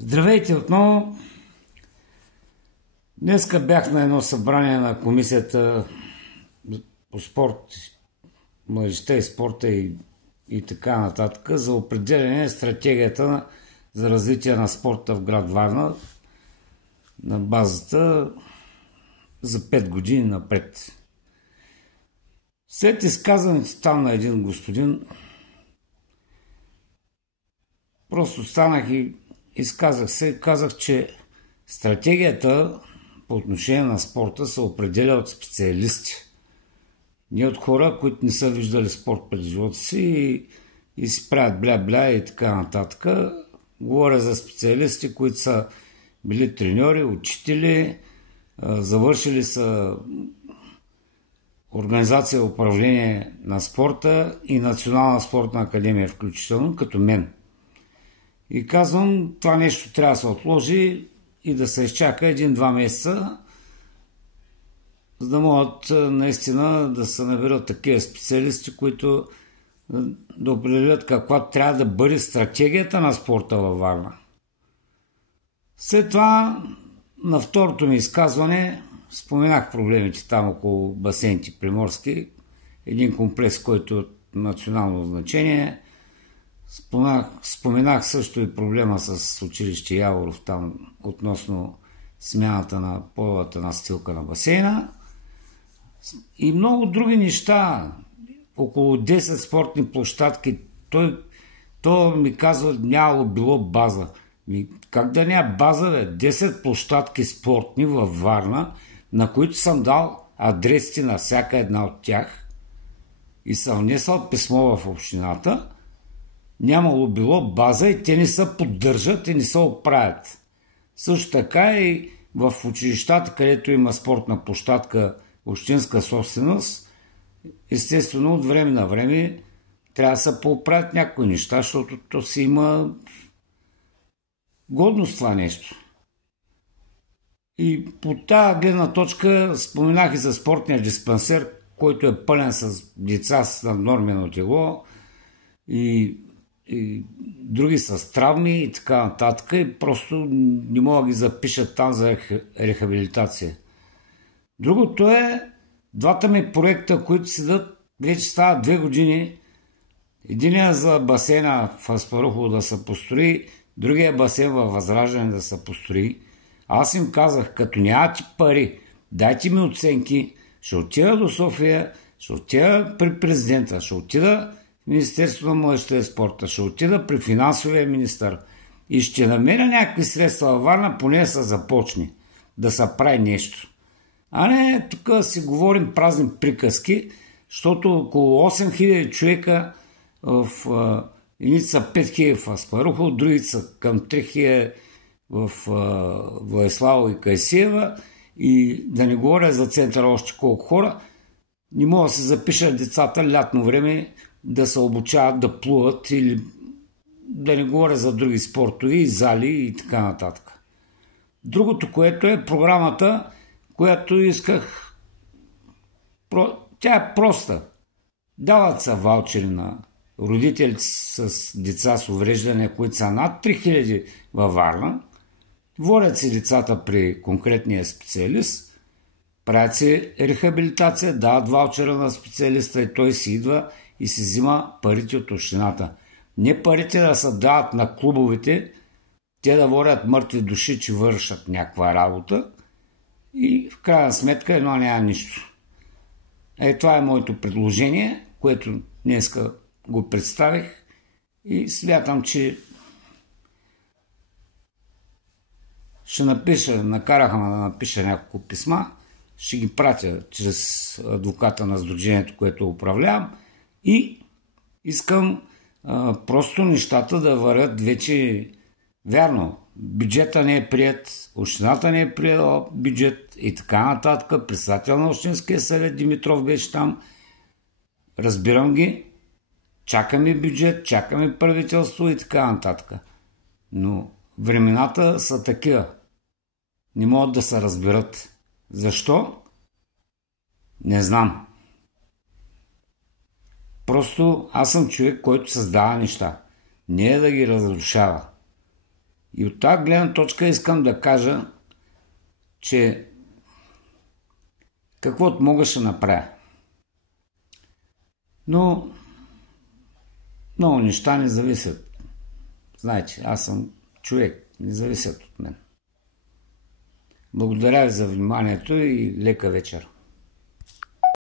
Здравейте отново! Днеска бях на едно събрание на комисията по спорт, младежта и спорта и така нататък за определяне на стратегията за развитие на спорта в град Варна на базата за 5 години напред. След изказването там на един господин, просто станах и изказах се и казах, че стратегията по отношение на спорта се определя от специалисти. Не от хора, които не са виждали спорт пред живота си и си правят бля-бля и така нататък. Говоря за специалисти, които са били треньори, учители, завършили са организация управление на спорта и Национална спортна академия включително, като мен. И казвам, това нещо трябва да се отложи и да се изчака 1-2 месеца, за да могат наистина да се наберат такива специалисти, които да определят каква трябва да бъде стратегията на спорта във Варна. След това, на второто ми изказване, споменах проблемите там около басейните приморски, един комплекс, който е от национално значение. Споменах също и проблема с училище Яворов там относно смяната на половата настилка на басейна и много други неща. Около 10 спортни площадки. Той ми казва, нямало било база. Как да няма база, бе? 10 площадки спортни във Варна, на които съм дал адресите на всяка една от тях и съм внесъл писмо в общината. Нямало било база и те не се поддържат и не се оправят. Също така и в училищата, където има спортна площадка, общинска собственост, естествено от време на време трябва да се поправят някои неща, защото то си има годност това нещо. И по тази гледна точка споменах и за спортния диспансер, който е пълен с деца с наднормено тегло и други с травми и така нататък и просто не мога да ги запишат там за рехабилитация. Другото е двата ми проекта, които седат, вече стават 2 години. Единият за басейна в Аспарухово да се построи, другия басейн във Възраждане да се построи. Аз им казах, като нямате пари, дайте ми оценки, ще отида до София, ще отида при президента, ще отида Министерството на младежта и спорта, ще отида при финансовия министър и ще намеря някакви средства във Варна, поне да се започне, да се прави нещо. А не тук си говорим празни приказки, защото около 8000 човека в едните са 5000 в Аспарухово, другите са към 3000 в Владислава и Кайсиева и да не говоря за центъра още колко хора, не могат да се запишат децата лятно време да се обучават, да плуват или да не говоря за други спортови, зали и така нататък. Другото, което е програмата, която исках, тя е проста. Дават се ваучери на родителите с деца с увреждания, които са над 3000 във Варна, водят си децата при конкретния специалист, правят си рехабилитация, дават ваучера на специалиста и той си идва и си взима парите от общината. Не парите да се дават на клубовете, те да водят мъртви души, че вършат някаква работа и в крайна сметка едно няма нищо. Това е моето предложение, което днеска го представих и смятам, че ще напиша, накараха ме да напиша няколко писма, ще ги пратя чрез адвоката на сдружението, което управлявам и искам просто нещата да вървят вече вярно. Бюджета не е прият, общината не е приела бюджет и така нататък. Председател на Общинския съвет Димитров беше там. Разбирам ги. Чакаме бюджет, чакаме правителство и така нататък. Но времената са такива. Не могат да се разберат. Защо? Не знам. Просто аз съм човек, който създава неща. Не е да ги разрушава. И от тази гледна точка искам да кажа, че каквото мога ще направя. Но много неща не зависят. Знаете, аз съм човек, не зависят от мен. Благодаря ви за вниманието и лека вечер.